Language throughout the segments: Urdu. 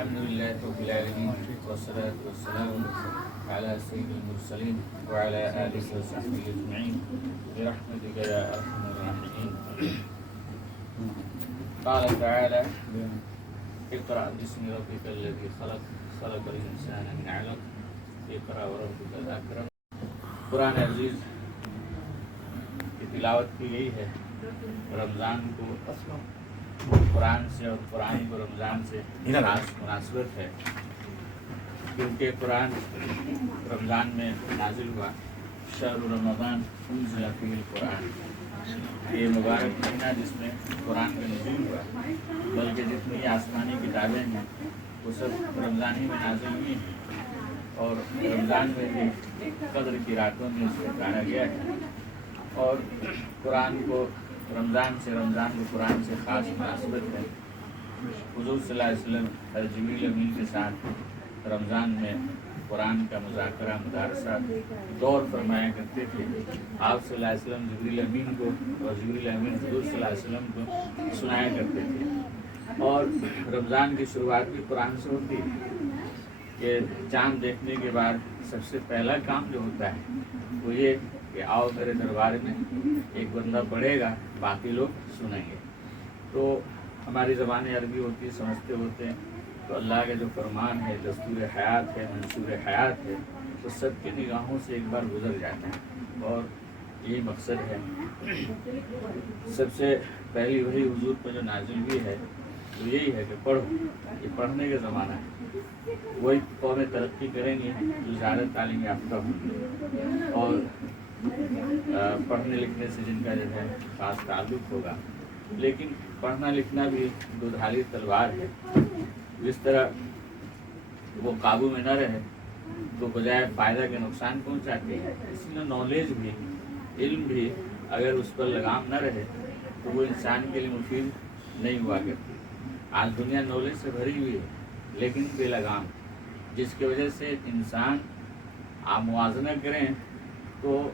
الحمد لله رب العالمين والصلاة والسلام على سيد المرسلين وعلى آله وصحبه أجمعين برحمتك يا أرحم الراحمين. قال تعالى اقرأ باسم ربك الذي خلق خلق الإنسان من علق اقرأ وربك الأكرم. قرآن عزیز کی تلاوت کی گئی ہے. رمضان کو قرآن سے اور قرآن کو رمضان سے خاص مناسبت ہے کیونکہ قرآن رمضان میں نازل ہوا. شہر رمضان انزل فیہ القرآن، یہ مبارک مہینہ جس میں قرآن کا نزول ہوا، بلکہ جتنی آسمانی کتابیں ہیں وہ سب رمضان ہی میں نازل ہوئی ہیں اور رمضان میں بھی قدر کی راتوں میں اس کو اتارا گیا ہے. اور قرآن کو رمضان کو قرآن سے خاص مناسبت ہے. حضور صلی اللہ علیہ وسلم جبریل امین کے ساتھ رمضان میں قرآن کا مذاکرہ مدارسہ دور فرمایا کرتے تھے. آپ صلی اللہ علیہ وسلم جبریل امین کو اور جبریل امین حضور صلی اللہ علیہ وسلم کو سنایا کرتے تھے. اور رمضان کی شروعات بھی قرآن سے ہوتی ہے کہ چاند دیکھنے کے بعد سب سے پہلا کام جو ہوتا ہے وہ یہ کہ آؤ میرے دربار میں ایک بندہ پڑھے گا، باقی لوگ سنیں گے. تو ہماری زبان عربی ہوتی ہے، سمجھتے ہوتے ہیں تو اللہ کا جو فرمان ہے، دستور حیات ہے، منصور حیات ہے، تو سب کی نگاہوں سے ایک بار گزر جاتا ہے. اور یہی مقصد ہے. سب سے پہلی وہی حضور پر جو نازل ہوئی ہے تو یہی ہے کہ پڑھو. یہ پڑھنے کا زمانہ ہے. وہی قومیں ترقی کریں گی جو زیادہ تعلیم یافتہ ہوں گی اور پڑھنے لکھنے سے جن کا جو ہے خاص تعلق ہوگا. لیکن پڑھنا لکھنا بھی دودھالی تلوار ہے. جس طرح وہ قابو میں نہ رہے تو بجائے فائدہ کے نقصان پہنچاتی ہے، اسی طرح نالج بھی، علم بھی اگر اس پر لگام نہ رہے تو وہ انسان کے لیے مفید نہیں ہوا کرتی. آج دنیا نالج سے بھری ہوئی ہے لیکن بے لگام، جس کی وجہ سے انسان آپ موازنہ کریں تو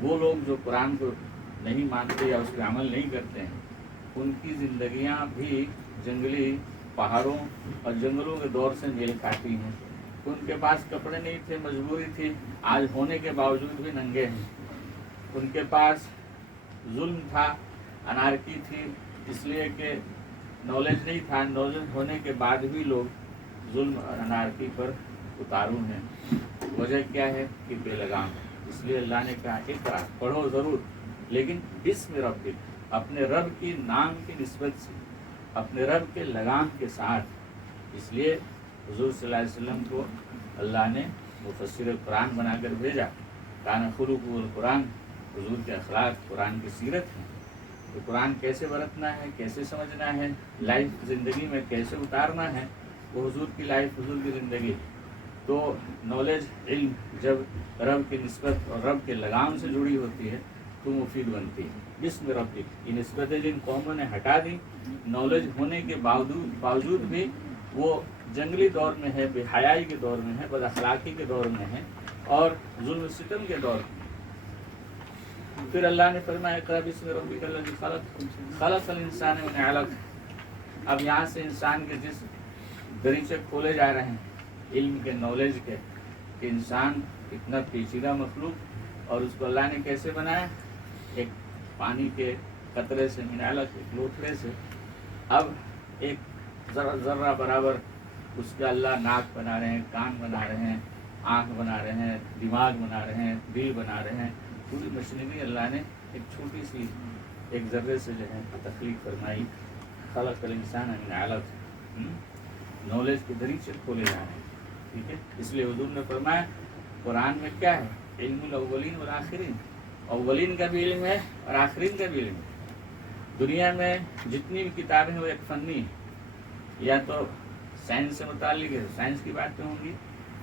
وہ لوگ جو قرآن کو نہیں مانتے یا اس پہ عمل نہیں کرتے ہیں ان کی زندگیاں بھی جنگلی پہاڑوں اور جنگلوں کے دور سے میل کھاتی ہیں. ان کے پاس کپڑے نہیں تھے، مجبوری تھی، آج ہونے کے باوجود بھی ننگے ہیں. ان کے پاس ظلم تھا، انارکی تھی، اس لیے کہ نالج نہیں تھا. نالج ہونے کے بعد بھی لوگ ظلم اور انارکی پر اتارو ہیں. وجہ کیا ہے کہ بے لگام ہے. اس لیے اللہ نے کہا اقرا، پڑھو ضرور، لیکن بسم ربک، اپنے رب کی نام کی نسبت سے، اپنے رب کے لگام کے ساتھ. اس لیے حضور صلی اللہ علیہ وسلم کو اللہ نے مفسر قرآن بنا کر بھیجا. کان خلقہ القرآن، حضور کے اخلاق قرآن کی سیرت ہے. تو قرآن کیسے برتنا ہے، کیسے سمجھنا ہے، لائف زندگی میں کیسے اتارنا ہے، وہ حضور کی لائف، حضور کی زندگی. تو نالج، علم جب رب کی نسبت اور رب کے لگام سے جڑی ہوتی ہے تو مفید بنتی ہے. بسم ربک، یہ نسبتیں جن قوموں نے ہٹا دی، نالج ہونے کے باوجود بھی وہ جنگلی دور میں ہے، بے حیائی کے دور میں ہے، بد اخلاقی کے دور میں ہے اور ظلم ستم کے دور میں. پھر اللہ نے فرمایا اقرأ بسم ربک الذی خلق خلق الانسان من علق. اب یہاں سے انسان کے جس دریچے کھولے جا رہے ہیں علم کے، نالج کے، کہ انسان اتنا پیچیدہ مخلوق اور اس کو اللہ نے کیسے بنایا، ایک پانی کے قطرے سے، من علق، ایک لوتھڑے سے. اب ایک ذرہ برابر اس کا اللہ ناک بنا رہے ہیں، کان بنا رہے ہیں، آنکھ بنا رہے ہیں، دماغ بنا رہے ہیں، دل بنا رہے ہیں. پوری مشینری اللہ نے ایک چھوٹی سی ایک ذرے سے جو ہے تخلیق فرمائی. خلق الانسان من علق. نالج کے دریچے کھولے جا رہے ہیں. ٹھیک ہے، اس لیے حضور نے فرمایا قرآن میں کیا ہے، علم الاولین والآخرین. اولین کا بھی علم ہے اور آخرین کا بھی علم ہے. دنیا میں جتنی بھی کتابیں ہیں وہ ایک فنی ہے، یا تو سائنس سے متعلق ہے، سائنس کی باتیں ہوں گی،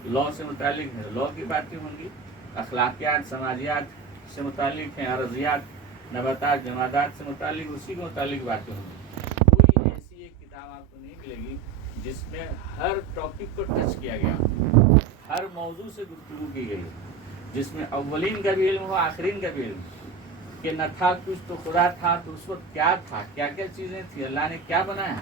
لا سے متعلق ہے، لا کی باتیں ہوں گی، اخلاقیات، سماجیات سے متعلق ہیں، ارضیات، نباتات، جمادات سے متعلق، اسی کے متعلق باتیں ہوں گی. کوئی ایسی ایک کتاب آپ کو نہیں ملے گی جس میں ہر ٹاپک کو ٹچ کیا گیا، ہر موضوع سے گفتگو کی گئی، جس میں اولین کا بھی علم ہو، آخرین کا بھی علم، کہ نہ تھا کچھ تو خدا تھا، تو اس وقت کیا تھا، کیا کیا چیزیں تھیں، اللہ نے کیا بنایا.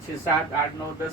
6, 7, 8, 9, 10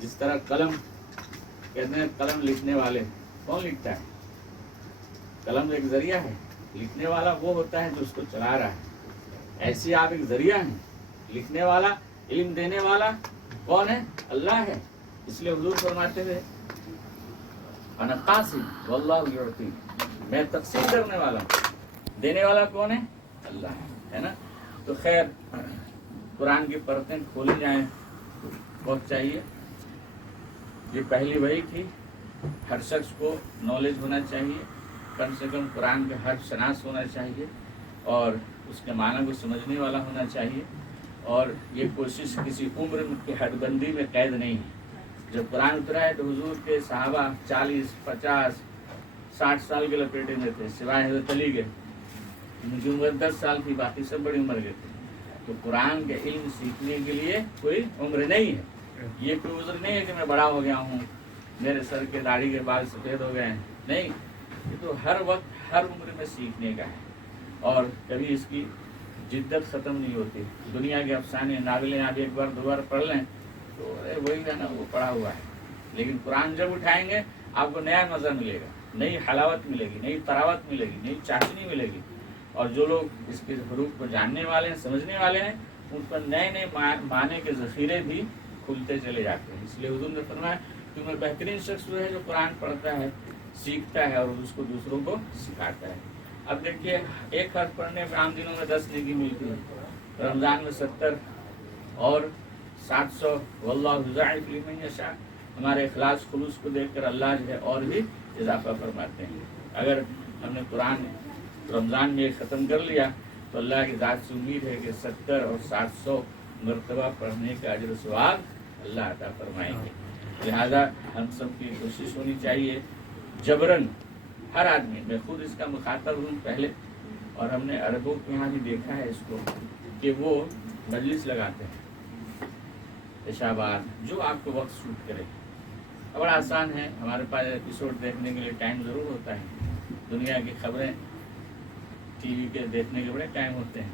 جس طرح قلم کہتے ہیں قلم لکھنے والے، کون لکھتا ہے؟ قلم ایک ذریعہ ہے، لکھنے والا وہ ہوتا ہے جو اس کو چلا رہا ہے۔ ایسے آپ ایک ذریعہ ہیں، لکھنے والا علم دینے والا کون ہے؟ اللہ ہے۔ اس لیے حضور فرماتے تھے انا قاسم واللہ یعطی، میں تقسیم کرنے والا ہوں، دینے والا کون ہے؟ اللہ ہے نا۔ تو خیر قرآن کی پرتیں کھولی جائیں بہت چاہیے۔ یہ پہلی وحی تھی، ہر شخص کو نالج ہونا چاہیے، کم سے کم قرآن کے حرف شناس ہونا چاہیے اور اس کے معنی کو سمجھنے والا ہونا چاہیے، اور یہ کوشش کسی عمر کی حد بندی میں قید نہیں ہے۔ جب قرآن اترا ہے تو حضور کے صحابہ 40 50 60 سال کے لپیٹے میں تھے، سوائے حضرت علی کے، ان کی عمر 10 سال تھی، باقی سب بڑی عمر کے تھے۔ تو قرآن کے علم سیکھنے کے لیے کوئی عمر نہیں ہے، یہ کوئی عذر نہیں ہے کہ میں بڑا ہو گیا ہوں، میرے سر کے داڑھی کے بال سفید ہو گئے ہیں، نہیں، یہ تو ہر وقت ہر عمر میں سیکھنے کا ہے، اور کبھی اس کی جدت ختم نہیں ہوتی۔ دنیا کے افسانے ناولیں آپ ایک بار دو بار پڑھ لیں تو وہی ہے نا، وہ پڑھا ہوا ہے، لیکن قرآن جب اٹھائیں گے آپ کو نیا مزہ ملے گا، نئی حلاوت ملے گی، نئی تراوت ملے گی، نئی چاشنی ملے گی، اور جو لوگ اس کے حروف کو جاننے والے ہیں، سمجھنے والے ہیں، ان پر نئے نئے معنی کے ذخیرے بھی کھلتے چلے جاتے ہیں۔ اس لیے حضور نے فرمایا کہ میں بہترین شخص وہ ہے جو قرآن پڑھتا ہے، سیکھتا ہے اور اس کو دوسروں کو سکھاتا ہے۔ اب دیکھیے ایک حرف پڑھنے پہ عام دنوں میں 10 نیکی ملتی ہے، رمضان میں 70 اور 700، واللہ یضاعف لمن یشاء۔ ہمارے اخلاص خلوص کو دیکھ کر اللہ جو ہے اور بھی اضافہ فرماتے ہیں۔ اگر ہم نے قرآن رمضان میں ختم کر لیا تو اللہ کی ذات سے امید ہے کہ 70 اور 700 مرتبہ پڑھنے کا اجر و ثواب اللہ عطا فرمائیں گے۔ لہذا ہم سب کی کوشش ہونی چاہیے جبراً، ہر آدمی، میں خود اس کا مخاطب ہوں پہلے، اور ہم نے عربوں کے یہاں بھی دیکھا ہے اس کو کہ وہ مجلس لگاتے ہیں عشاء بعد، جو آپ کو وقت سوٹ کرے۔ بڑا آسان ہے، ہمارے پاس ایپیسوڈ دیکھنے کے لیے ٹائم ضرور ہوتا ہے، دنیا کی خبریں ٹی وی کے دیکھنے کے بڑے ٹائم ہوتے ہیں،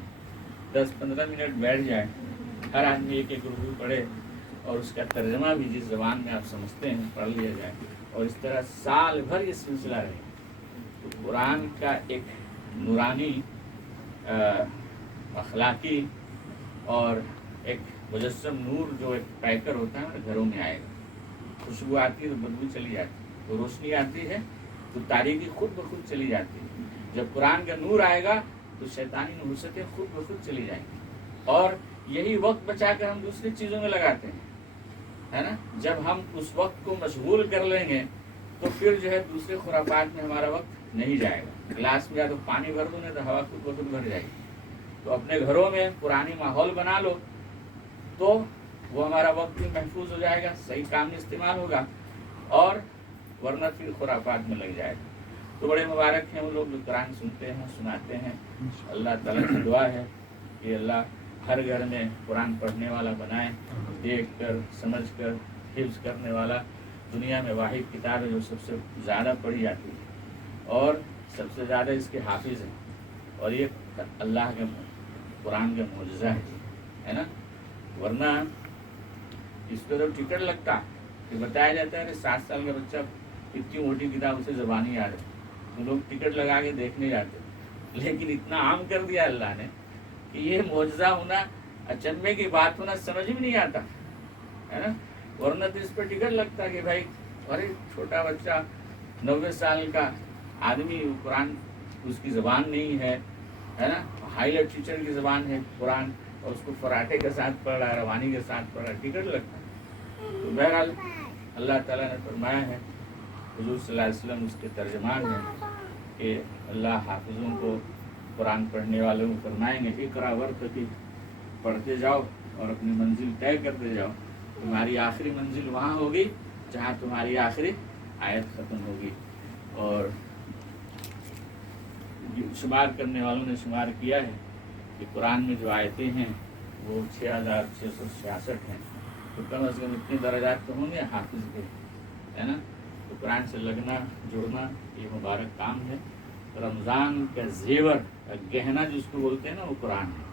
10-15 منٹ بیٹھ جائے، ہر آدمی ایک ایک رکوع پڑھے اور اس کا ترجمہ بھی جس زبان میں آپ سمجھتے ہیں پڑھ لیا جائے، اور اس طرح سال بھر یہ سلسلہ رہے۔ تو قرآن کا ایک نورانی اخلاقی اور ایک مجسم نور جو ایک پیکر ہوتا ہے گھروں میں آئے گا، خوشبو آتی ہے تو بدبو چلی جاتی ہے، تو روشنی آتی ہے تو تاریکی خود بخود چلی جاتی ہے۔ جب قرآن کا نور آئے گا تو شیطانی نحوستیں خود بخود چلی جائیں گی، اور یہی وقت بچا کر ہم دوسری چیزوں میں لگاتے ہیں، ہے نا۔ جب ہم اس وقت کو مشغول کر لیں گے تو پھر جو ہے دوسرے خرافات میں ہمارا وقت نہیں جائے گا۔ گلاس میں یا تو پانی بھر دو، نہیں تو ہوا خود بخود بھر جائے گی۔ تو اپنے گھروں میں پرانی ماحول بنا لو تو وہ ہمارا وقت بھی محفوظ ہو جائے گا، صحیح کام میں استعمال ہوگا، اور ورنہ پھر خرافات میں لگ جائے گا۔ تو بڑے مبارک ہیں وہ لوگ جو قرآن سنتے ہیں، سناتے ہیں۔ اللہ تعالیٰ سے دعا ہے کہ اللہ ہر گھر میں قرآن پڑھنے والا بنائے، دیکھ کر سمجھ کر حفظ کرنے والا۔ دنیا میں واحد کتاب ہے جو سب سے زیادہ پڑھی جاتی ہے اور سب سے زیادہ اس کے حافظ ہیں، اور یہ اللہ کے قرآن کا معجزہ ہے نا۔ ورنہ اس پہ تو ٹکٹ لگتا کہ بتایا جاتا ہے کہ 7 سال کا بچہ اتنی موٹی کتاب اسے زبانی یاد ہے، تو لوگ ٹکٹ لگا کے دیکھنے جاتے، لیکن اتنا عام کر دیا اللہ نے کہ یہ معجزہ ہونا، اچنبے کی بات ہونا سمجھ بھی نہیں آتا، ہے نا۔ ورنہ تو اس پہ ٹکٹ لگتا کہ بھائی ارے چھوٹا بچہ 90 سال کا آدمی، قرآن اس کی زبان نہیں ہے نا، ہائی لٹریچر کی زبان ہے قرآن، اور اس کو فراٹے کے ساتھ پڑھ رہا ہے، روانی کے ساتھ پڑھ رہا ہے، ٹکٹ لگتا ہے۔ تو بہرحال اللہ تعالیٰ نے فرمایا ہے، حضور صلی اللہ علیہ وسلم اس کے ترجمان ہیں کہ اللہ حافظوں کو، قرآن پڑھنے والوں کو فرمائیں گے اقرا ورتقی، پڑھتے جاؤ اور اپنی منزل طے کرتے جاؤ، تمہاری آخری منزل وہاں ہوگی جہاں تمہاری آخری آیت ختم ہوگی۔ اور شمار کرنے والوں نے شمار کیا ہے کہ قرآن میں جو آیتیں ہیں وہ 6666 ہیں، تو کم از کم اتنے درجات تو ہوں گے حافظ کے، ہے نا۔ تو قرآن سے لگنا جڑنا یہ مبارک کام ہے۔ رمضان کا زیور، گہنا جس کو بولتے ہیں نا، وہ قرآن ہے۔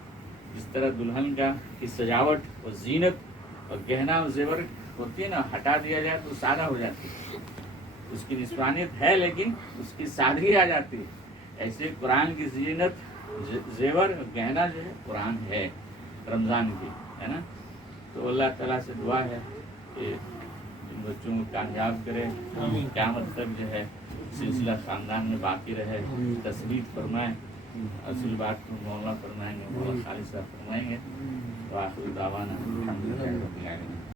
جس طرح دلہن کی سجاوٹ اور زینت اور گہنا اور زیور ہوتی ہے نا، ہٹا دیا جائے تو سادہ ہو جاتی ہے. اس کی نسوانیت ہے لیکن اس کی سادگی آ جاتی ہے. ایسے قرآن کی زینت، زیور، گہنا جو ہے قرآن ہے رمضان کی، ہے نا. تو اللہ تعالیٰ سے دعا ہے کہ ان بچوں کو کامیاب کرے، قیامت تک جو ہے سلسلہ خاندان میں باقی رہے، تثبیت فرمائے. اصل بات تو مولانا فرمائیں گے، مولانا خالد صاحب فرمائیں گے. تو آخر دعوانا الحمدللہ رب العالمین.